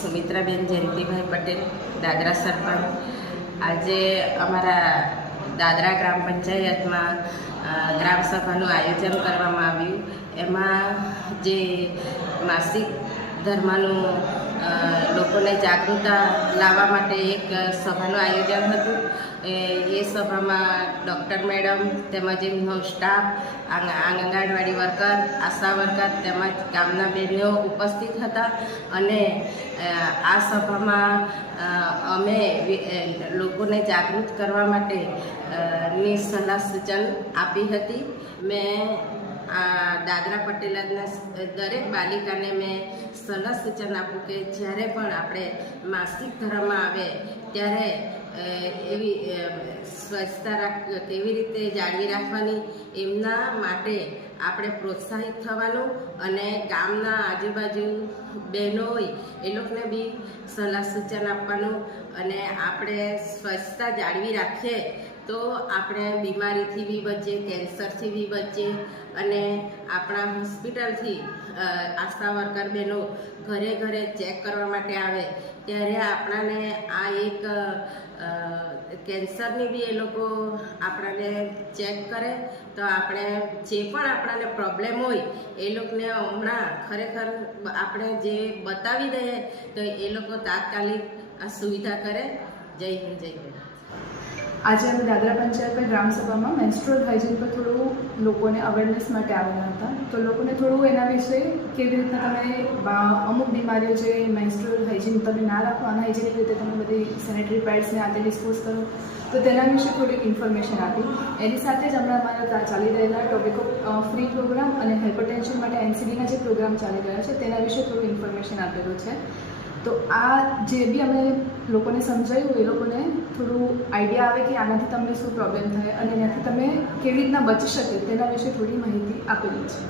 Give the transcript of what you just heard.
સુમિત્રાબેન જયંતિભાઈ પટેલ, દાદરા સરપંચ। આજે અમારા દાદરા ગ્રામ પંચાયતમાં ગ્રામસભાનું આયોજન કરવામાં આવ્યું। એમાં જે માસિક ધર્મનું લોકોને જાગૃતતા લાવવા માટે એક સભાનું આયોજન હતું। એ સભામાં ડૉક્ટર મેડમ તેમજ એમનો સ્ટાફ, આંગણવાડી વર્કર, આશા વર્કર તેમજ ગામના બહેનો ઉપસ્થિત હતા અને આ સભામાં અમે લોકોને જાગૃત કરવા માટે ની સલાહ સૂચન આપી હતી। મેં દાદરા પટેલના દરેક બાલિકાને મેં સલાહ સૂચન આપું કે જ્યારે પણ આપણે માસિક ધર્મ આવે ત્યારે એવી સ્વચ્છતા કેવી રીતે જાળવી રાખવાની એમના માટે આપણે પ્રોત્સાહિત થવાનું અને ગામના આજુબાજુ બહેનો હોય એ લોકોને બી સલાહ સૂચન આપવાનું અને આપણે સ્વચ્છતા જાળવી રાખીએ તો આપણે બીમારીથી બી બચીએ, કેન્સરથી બી બચીએ અને આપણા હોસ્પિટલથી આશા વર્કર બહેનો ઘરે ઘરે ચેક કરવા માટે આવે ત્યારે આપણાને આ એક કેન્સરની બી એ લોકો આપણાને ચેક કરે તો આપણે જે પણ આપણાને પ્રોબ્લેમ હોય એ લોકોને હમણાં ખરેખર આપણે જે બતાવી દઈએ તો એ લોકો તાત્કાલિક આ સુવિધા કરે। જય હિન્દ, જય ભારત। આજે અમે દાદરા પંચાયતમાં ગ્રામસભામાં મેન્સ્ટ્રુઅલ હાઇજીન પર થોડું લોકોને અવેરનેસ માટે આવેલા હતા। તો લોકોને થોડું એના વિશે કેવી રીતના તમે અમુક બીમારીઓ જે મેન્સ્ટ્રુઅલ હાઇજીન તમે ના રાખો, અનહાઇજીનિક રીતે તમે બધી સેનેટરી પેડ્સને આતે ડિસ્પોઝ કરો તો તેના વિશે થોડીક ઇન્ફોર્મેશન આપી। એની સાથે જ હમણાં અમારા ચાલી રહેલા ટોબેકો ફ્રી પ્રોગ્રામ અને હાઇપરટેન્શન માટે એનસીડીના જે પ્રોગ્રામ ચાલી રહ્યા છે તેના વિશે થોડું ઇન્ફોર્મેશન આપેલું છે। તો આ જે બી અમે લોકોને સમજાયું એ લોકોને થોડું આઈડિયા આવે કે આનાથી તમને શું પ્રોબ્લેમ થાય અને એનાથી તમે કેવી રીતના બચી શકે તેના વિશે થોડી માહિતી આપેલી છે।